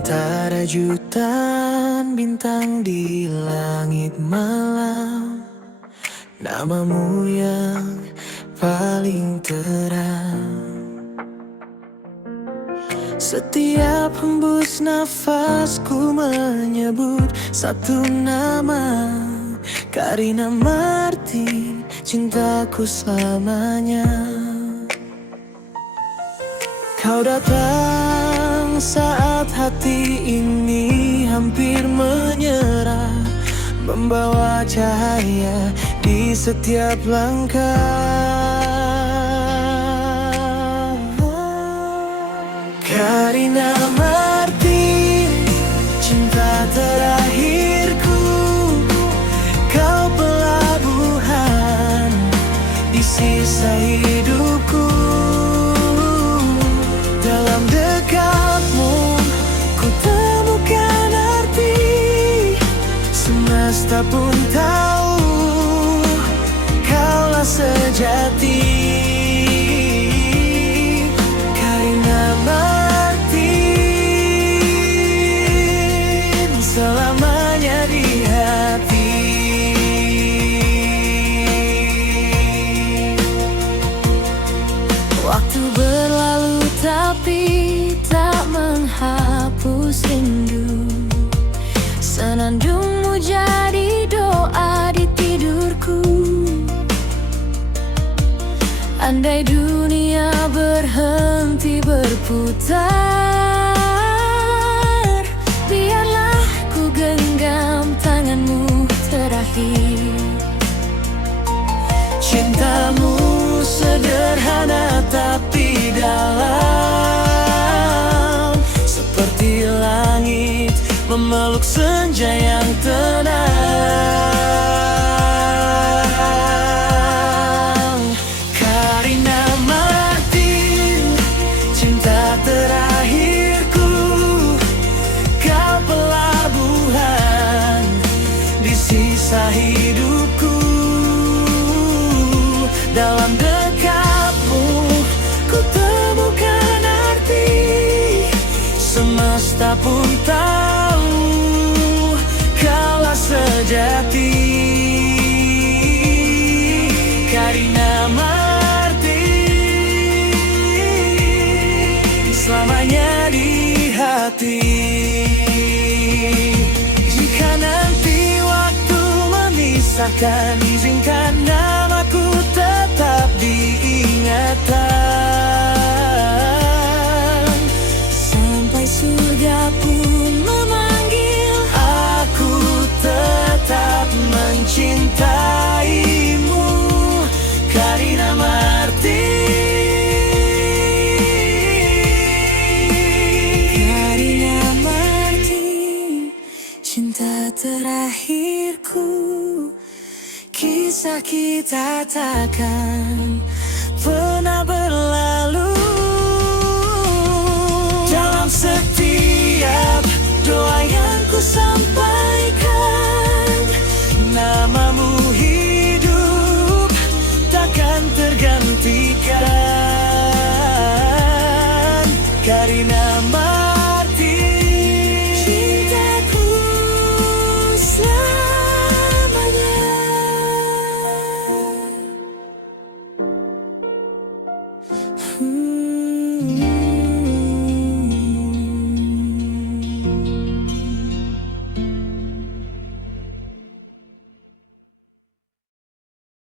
antara jutaan bintang di langit malam, namamu yang paling terang. Setiap hembus nafasku menyebut satu nama, Karina Martin, cintaku selamanya. Kau datang saat hati ini hampir menyerah, membawa cahaya di setiap langkah. Karina Martin, cinta terakhirku, kau pelabuhan di sisa hidupku. Dalam dekatmu ku temukan arti, semesta pun tahu kaulah sejati. Karina Martin, selamanya di hati. Waktu berlalu tapi tak menghapus rindu, senandungmu jadi doa di tidurku. Andai dunia berhenti berputar, biarlah ku genggam tanganmu terakhir. Cintamu sederhana tapi dalam, seperti langit memeluk senja yang tenang. Karina Martin, cinta terakhirku, kau pelabuhan di sisa hidupku. Dalam dekatmu ku temukan arti, semesta pun tahu kaulah sejati. Karina Martin, selamanya di hati. Jika nanti waktu memisahkan, izinkan namaku tetap diingatan. Sampai surga pun memanggil, aku tetap mencintaimu. Karina Martin, Karina Martin, cinta terakhirku. Kisah kita takkan pernah berlalu. Dalam setiap doa yang ku sampaikan, namamu hidup takkan tergantikan. Karina Martin, cintaku selamanya. Hmm.